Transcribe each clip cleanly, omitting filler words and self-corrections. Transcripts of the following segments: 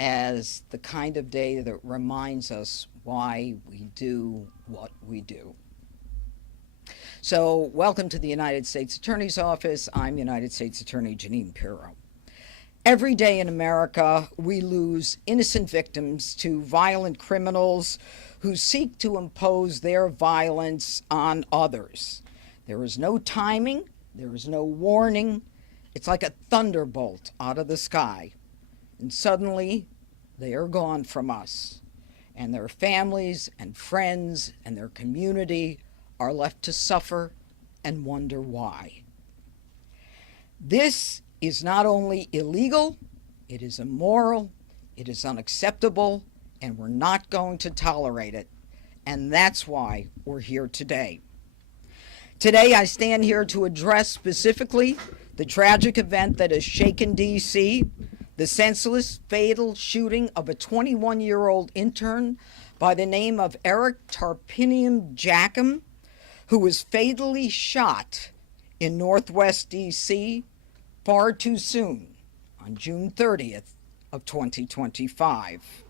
as the kind of day that reminds us why we do what we do. So, welcome to the United States Attorney's Office. I'm United States Attorney Jeanine Pirro. Every day in America, we lose innocent victims to violent criminals who seek to impose their violence on others. There is no timing, there is no warning. It's like a thunderbolt out of the sky. And suddenly, they are gone from us. And their families and friends and their community are left to suffer and wonder why. This is not only illegal, it is immoral, it is unacceptable, and we're not going to tolerate it. And that's why we're here today. Today, I stand here to address specifically the tragic event that has shaken DC, the senseless, fatal shooting of a 21-year-old intern by the name of Eric Tarpinian-Jachym, who was fatally shot in Northwest DC far too soon on June 30th of 2025.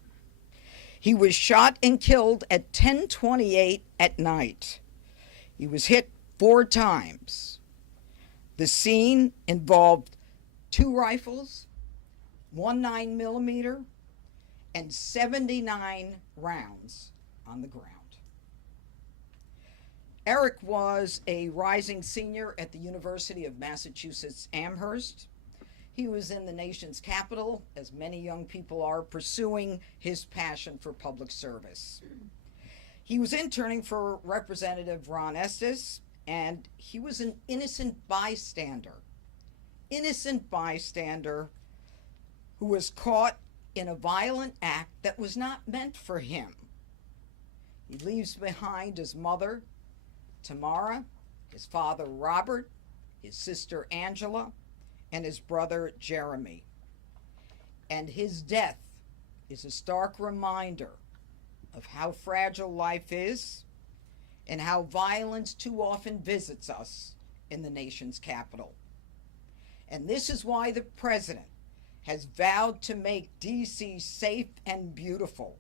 He was shot and killed at 10:28 at night. He was hit 4 times. The scene involved 2 rifles, 1 9mm, and 79 rounds on the ground. Eric was a rising senior at the University of Massachusetts Amherst. He was in the nation's capital, as many young people are, pursuing his passion for public service. He was interning for Representative Ron Estes, and he was an innocent bystander who was caught in a violent act that was not meant for him. He leaves behind his mother, Tamara, his father, Robert, his sister, Angela, and his brother, Jeremy. And his death is a stark reminder of how fragile life is and how violence too often visits us in the nation's capital. And this is why the president has vowed to make DC safe and beautiful.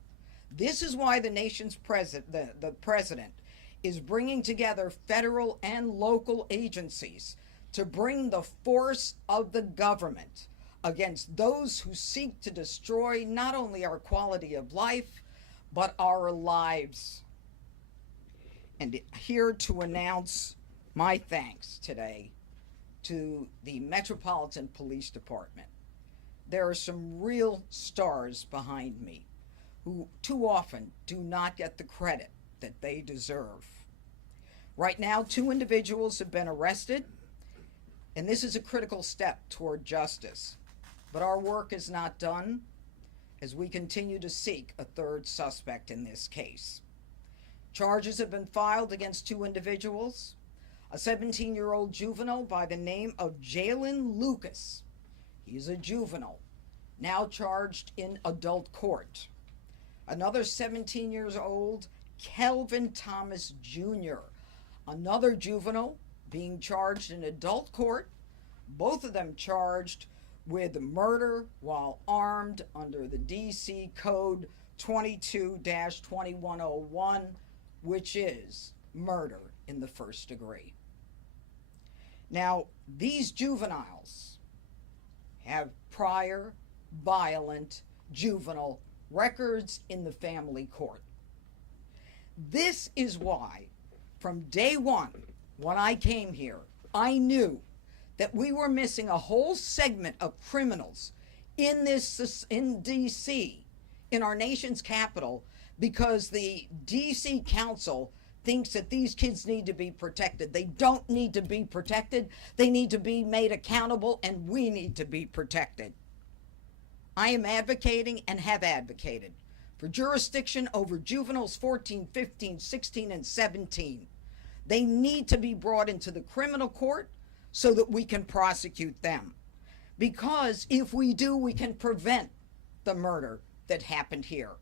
This is why the nation's the president is bringing together federal and local agencies to bring the force of the government against those who seek to destroy not only our quality of life, but our lives. And here to announce my thanks today to the Metropolitan Police Department. There are some real stars behind me who too often do not get the credit that they deserve. Right now, 2 individuals have been arrested, and this is a critical step toward justice. But our work is not done as we continue to seek a 3rd suspect in this case. Charges have been filed against 2 individuals, a 17-year-old juvenile by the name of Jalen Lucas. He's a juvenile, now charged in adult court. Another 17 years old, Kelvin Thomas Jr., another juvenile being charged in adult court, both of them charged with murder while armed under the DC Code 22-2101, which is murder in the 1st degree. Now, these juveniles have prior violent juvenile records in the family court. This is why, from day one, when I came here, I knew that we were missing a whole segment of criminals in DC, in our nation's capital, because the DC Council thinks that these kids need to be protected. They don't need to be protected. They need to be made accountable, and we need to be protected. I am advocating and have advocated for jurisdiction over juveniles 14, 15, 16, and 17. They need to be brought into the criminal court so that we can prosecute them. Because if we do, we can prevent the murder that happened here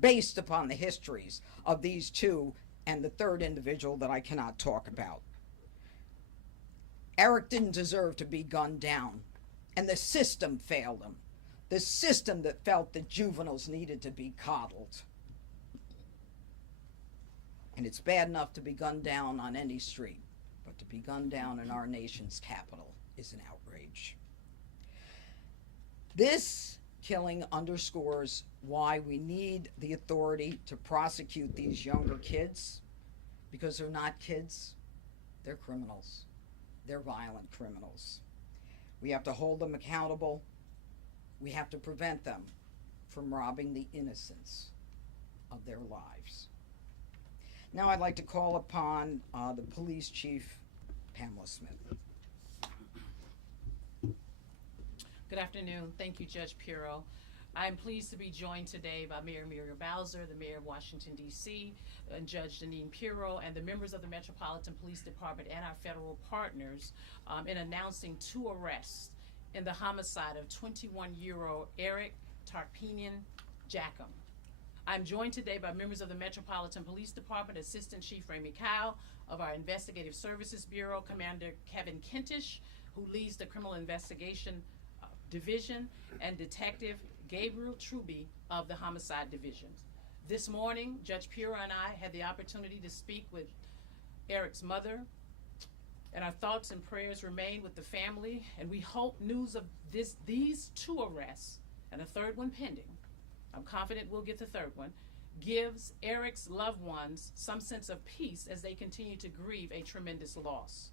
based upon the histories of these 2 and the 3rd individual that I cannot talk about. Eric didn't deserve to be gunned down, and the system failed him. the system that felt that juveniles needed to be coddled. And it's bad enough to be gunned down on any street, but to be gunned down in our nation's capital is an outrage. This killing underscores why we need the authority to prosecute these younger kids, because they're not kids, they're criminals. They're violent criminals. We have to hold them accountable. We have to prevent them from robbing the innocents of their lives. Now I'd like to call upon the police chief, Pamela Smith. Good afternoon. Thank you, Judge Pirro. I'm pleased to be joined today by Mayor Muriel Bowser, the Mayor of Washington, D.C., and Judge Jeanine Pirro, and the members of the Metropolitan Police Department and our federal partners in announcing 2 arrests in the homicide of 21-year-old Eric Tarpinian-Jachym. I'm joined today by members of the Metropolitan Police Department, Assistant Chief Ramey Kyle of our Investigative Services Bureau, Commander Kevin Kentish, who leads the Criminal Investigation Division, and Detective Gabriel Truby of the Homicide Division. This morning, Judge Pirro and I had the opportunity to speak with Eric's mother, and our thoughts and prayers remain with the family, and we hope news of these 2 arrests, and a 3rd one pending, I'm confident we'll get the 3rd one, gives Eric's loved ones some sense of peace as they continue to grieve a tremendous loss.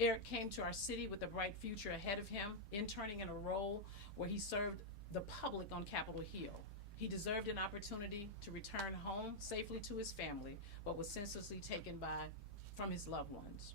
Eric came to our city with a bright future ahead of him, interning in a role where he served the public on Capitol Hill. He deserved an opportunity to return home safely to his family, but was senselessly taken from his loved ones.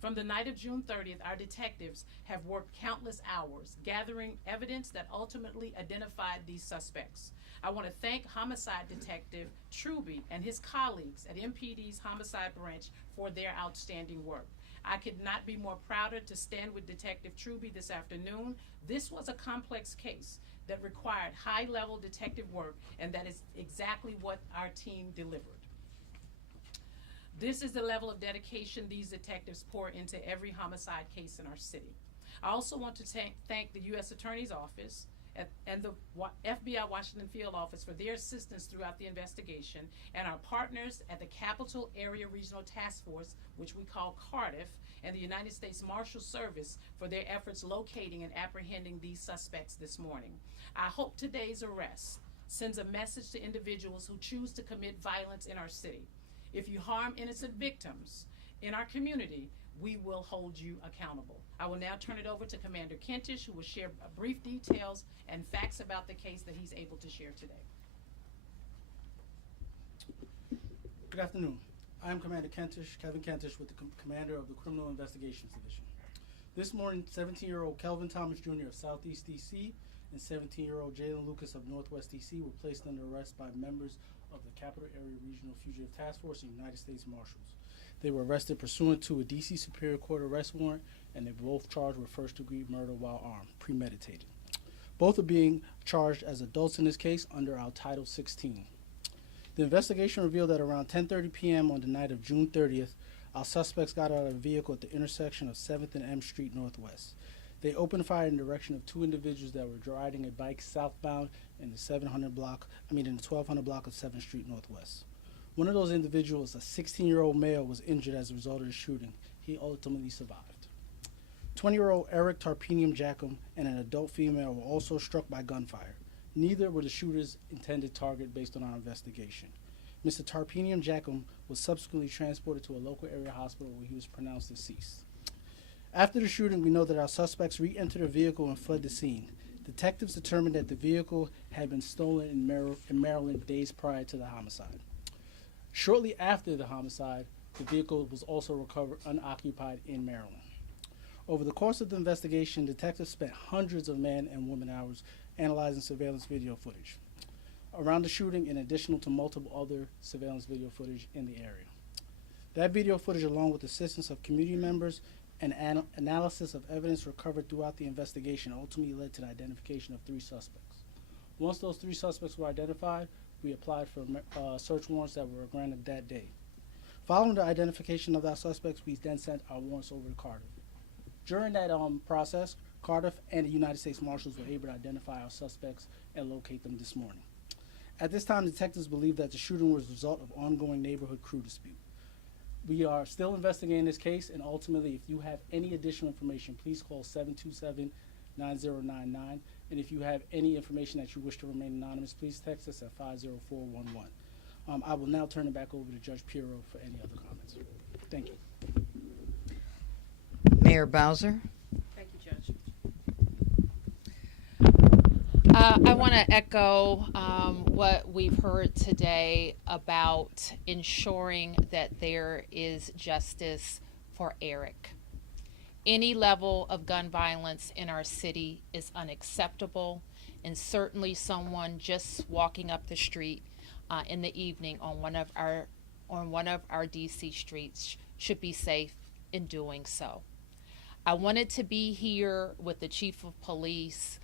From the night of June 30th, our detectives have worked countless hours, gathering evidence that ultimately identified these suspects. I want to thank Homicide Detective Truby and his colleagues at MPD's Homicide Branch for their outstanding work. I could not be more prouder to stand with Detective Truby this afternoon. This was a complex case that required high-level detective work, and that is exactly what our team delivered. This is the level of dedication these detectives pour into every homicide case in our city. I also want to thank the U.S. Attorney's Office and the FBI Washington Field Office for their assistance throughout the investigation, and our partners at the Capital Area Regional Task Force, which we call Cardiff, and the United States Marshal Service for their efforts locating and apprehending these suspects this morning. I hope today's arrest sends a message to individuals who choose to commit violence in our city. If you harm innocent victims in our community, we will hold you accountable. I will now turn it over to Commander Kentish, who will share brief details and facts about the case that he's able to share today. Good afternoon. I am Commander Kentish, Kevin Kentish, with the Commander of the Criminal Investigations Division. This morning, 17-year-old Kelvin Thomas Jr. of Southeast D.C. and 17-year-old Jalen Lucas of Northwest D.C. were placed under arrest by members of the Capital Area Regional Fugitive Task Force and United States Marshals. They were arrested pursuant to a D.C. Superior Court arrest warrant, and they were both charged with first-degree murder while armed, premeditated. Both are being charged as adults in this case under our Title 16. The investigation revealed that around 10:30 p.m. on the night of June 30th, our suspects got out of a vehicle at the intersection of 7th and M Street Northwest. They opened fire in the direction of 2 individuals that were riding a bike southbound in the 1200 block of 7th Street Northwest. One of those individuals, a 16-year-old male, was injured as a result of the shooting. He ultimately survived. 20-year-old Eric Tarpinian-Jachym and an adult female were also struck by gunfire. Neither were the shooter's intended target based on our investigation. Mr. Tarpinian-Jachym was subsequently transported to a local area hospital where he was pronounced deceased. After the shooting, we know that our suspects re-entered a vehicle and fled the scene. Detectives determined that the vehicle had been stolen in Maryland days prior to the homicide. Shortly after the homicide, the vehicle was also recovered unoccupied in Maryland. Over the course of the investigation, detectives spent hundreds of man and woman hours analyzing surveillance video footage around the shooting, in addition to multiple other surveillance video footage in the area. That video footage, along with assistance of community members and analysis of evidence recovered throughout the investigation, ultimately led to the identification of 3 suspects. Once those 3 suspects were identified, we applied for search warrants that were granted that day. Following the identification of our suspects, we then sent our warrants over to Cardiff. During that process, Cardiff, and the United States Marshals were able to identify our suspects and locate them this morning. At this time, detectives believe that the shooting was a result of ongoing neighborhood crew dispute. We are still investigating this case, and ultimately, if you have any additional information, please call 727-9099. And if you have any information that you wish to remain anonymous, please text us at 50411. I will now turn it back over to Judge Pirro for any other comments. Thank you. Mayor Bowser. Thank you, Judge. I want to echo what we've heard today about ensuring that there is justice for Eric. Any level of gun violence in our city is unacceptable, and certainly someone just walking up the street in the evening on one of our DC streets should be safe in doing so. I wanted to be here with the Chief of Police,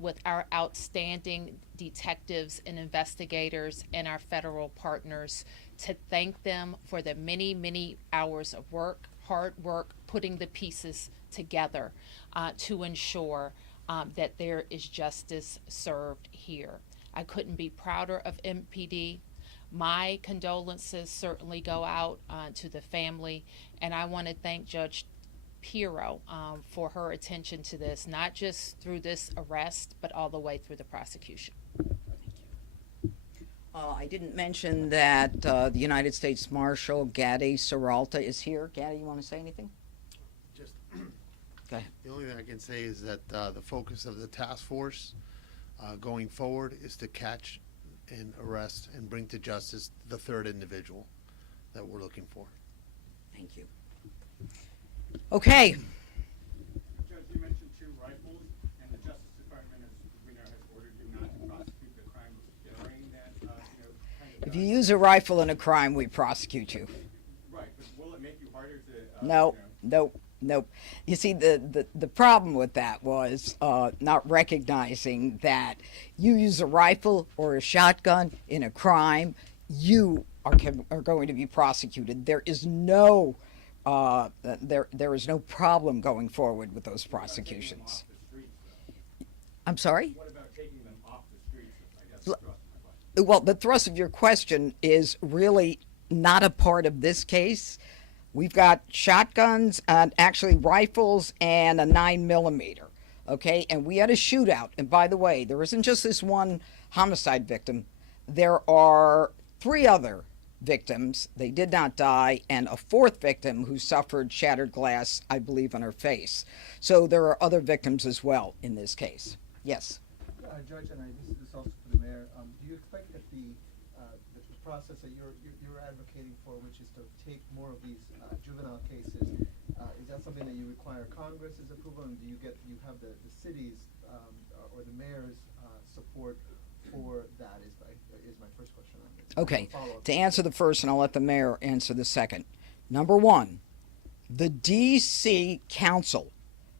with our outstanding detectives and investigators and our federal partners, to thank them for the many, many hours of work, hard work, putting the pieces together to ensure that there is justice served here. I couldn't be prouder of MPD. My condolences certainly go out to the family, and I want to thank Judge Pirro for her attention to this, not just through this arrest, but all the way through the prosecution. I didn't mention that the United States Marshal, Gaddy Serralta, is here. Gaddy, you want to say anything? Just Go ahead. the only thing I can say is that the focus of the task force going forward is to catch and arrest and bring to justice the third individual that we're looking for. Thank you. Okay. Judge, you mentioned 2 rifles, and the Justice Department, as we know, has ordered you not to prosecute the crime during that, kind of. If you use a rifle in a crime, we prosecute you. Right, but will it make you harder to? No, nope. You see, the problem with that was not recognizing that you use a rifle or a shotgun in a crime, you are going to be prosecuted. There is no there is no problem going forward with those prosecutions. I'm sorry? What about taking them off the streets? I guess the thrust of my question. Well, the thrust of your question is really not a part of this case. We've got shotguns, actually rifles, and a 9mm. Okay, and we had a shootout. And by the way, there isn't just this one homicide victim. There are 3 other victims. They did not die, and a 4th victim who suffered shattered glass, I believe, on her face. So there are other victims as well in this case. Yes. Judge, and this is also for the mayor. Do you expect that the process that you're advocating for, which is to take more of these juvenile cases, is that something that you require Congress's approval, and do you have the city's or the mayor's support for that? Is my first question on this. Okay. To answer the first, and I'll let the mayor answer the second. Number 1, the DC Council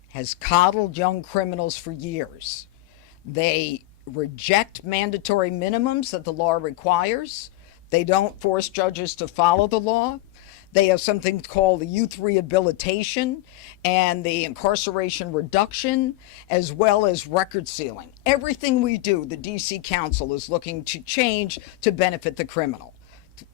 has coddled young criminals for years. They reject mandatory minimums that the law requires. They don't force judges to follow the law. They have something called the youth rehabilitation and the incarceration reduction, as well as record sealing. Everything we do, the DC Council is looking to change to benefit the criminal.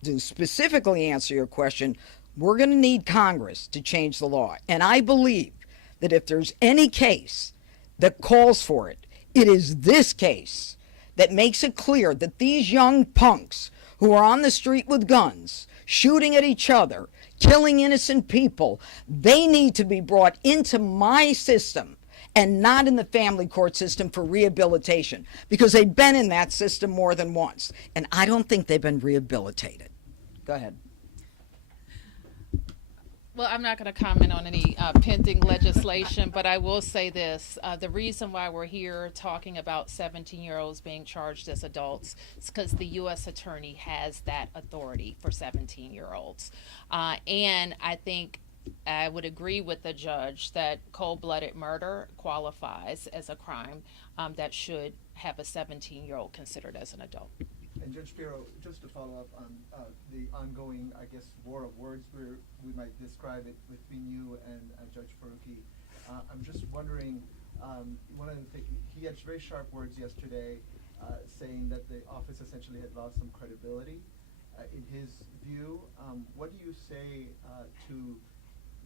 To specifically answer your question, we're going to need Congress to change the law. And I believe that if there's any case that calls for it, it is this case that makes it clear that these young punks who are on the street with guns, shooting at each other, killing innocent people, they need to be brought into my system and not in the family court system for rehabilitation, because they've been in that system more than once. And I don't think they've been rehabilitated. Go ahead. Well, I'm not going to comment on any pending legislation, but I will say this. The reason why we're here talking about 17-year-olds being charged as adults is because the U.S. Attorney has that authority for 17-year-olds. And I think I would agree with the judge that cold-blooded murder qualifies as a crime that should have a 17-year-old considered as an adult. And Judge Pirro, just to follow up on the ongoing, I guess, war of words, where we might describe it between you and Judge Faruqi, I'm just wondering, One of the things, he had very sharp words yesterday, saying that the office essentially had lost some credibility. In his view, what do you say to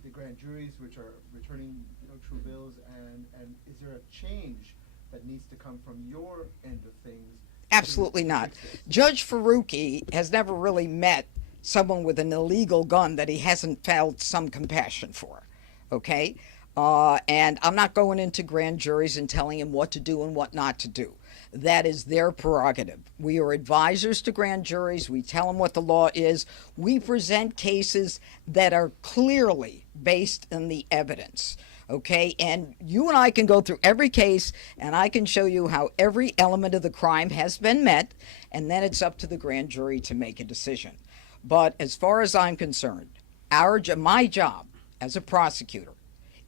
the grand juries which are returning, true bills, and is there a change that needs to come from your end of things? Absolutely not. Judge Faruqi has never really met someone with an illegal gun that he hasn't felt some compassion for, okay? And I'm not going into grand juries and telling him what to do and what not to do. That is their prerogative. We are advisors to grand juries. We tell them what the law is. We present cases that are clearly based in the evidence, okay? And you and I can go through every case, and I can show you how every element of the crime has been met, and then it's up to the grand jury to make a decision. But as far as I'm concerned, my job as a prosecutor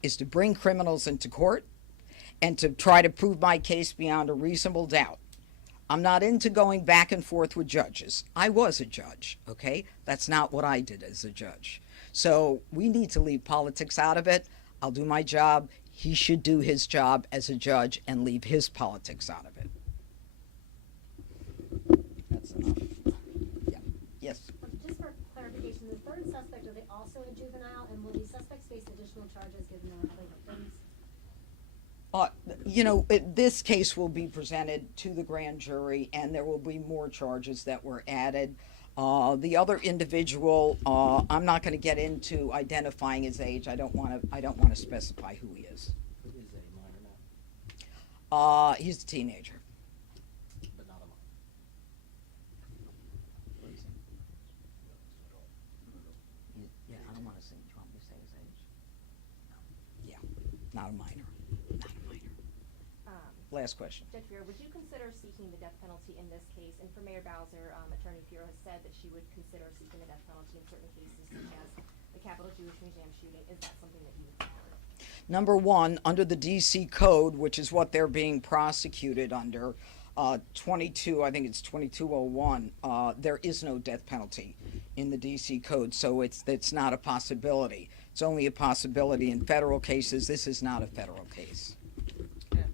is to bring criminals into court and to try to prove my case beyond a reasonable doubt. I'm not into going back and forth with judges. I was a judge, okay? That's not what I did as a judge. So we need to leave politics out of it. I'll do my job. He should do his job as a judge and leave his politics out of it. That's enough. Yeah. Yes. Just for clarification, the third suspect, are they also a juvenile, and will these suspects face additional charges given their other victims? This case will be presented to the grand jury, and there will be more charges that were added. The other individual, I'm not going to get into identifying his age. I don't want to specify who he is. Is a minor now, He's a teenager. but not a minor. Yeah, I don't want to say. Do you want me to say his age? No. Yeah, not a minor. Not a minor. Last question. Judge Pirro, would you consider seeking the death penalty in this case? And for Mayor Bowser, Attorney Pirro has said that she would consider seeking the death penalty in certain cases, such as the Capitol Jewish Museum shooting. Is that something that you would consider? Number one, under the DC Code, which is what they're being prosecuted under, 22, I think it's 2201, there is no death penalty in the DC Code, so it's not a possibility. It's only a possibility in federal cases. This is not a federal case. Let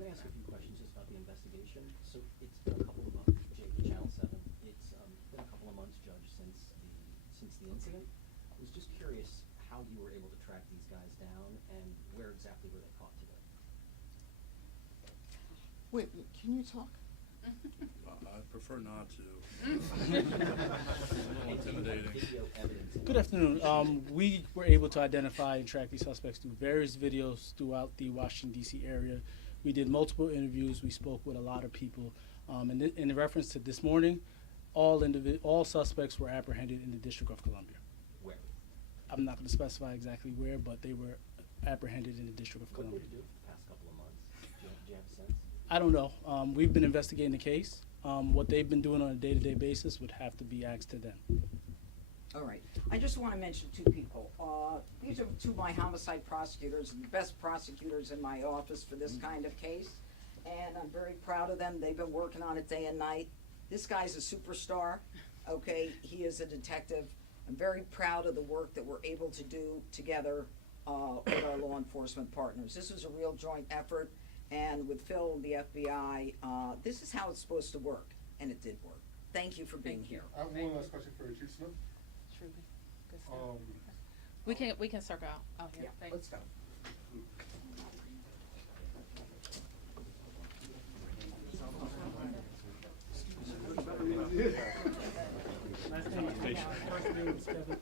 me ask a few questions just about the investigation. So it's been a couple of months, Channel 7. It's been a couple of months, Judge, since the incident. I was just curious how you were able to track these guys down and where exactly were they caught today? Wait, can you talk? I prefer not to. Intimidating. Video evidence. Good afternoon. We were able to identify and track these suspects through various videos throughout the Washington, D.C. area. We did multiple interviews. We spoke with a lot of people. And in reference to this morning, all suspects were apprehended in the District of Columbia. Where? I'm not going to specify exactly where, but they were apprehended in the District of What Columbia. did they do for the past couple of months? Do you have a sense? I don't know. We've been investigating the case. What they've been doing on a day-to-day basis would have to be asked to them. All right. I just want to mention two people. These are two of my homicide prosecutors, the best prosecutors in my office for this kind of case, and I'm very proud of them. They've been working on it day and night. This guy's a superstar, okay? He is a detective. I'm very proud of the work that we're able to do together with our law enforcement partners. This was a real joint effort, and with Phil and the FBI, this is how it's supposed to work, and it did work. Thank you for being here. I have one last question for Chief Smith. Good stuff. We can circle out here. Yeah, Thanks. let's go. Nice name is Kevin.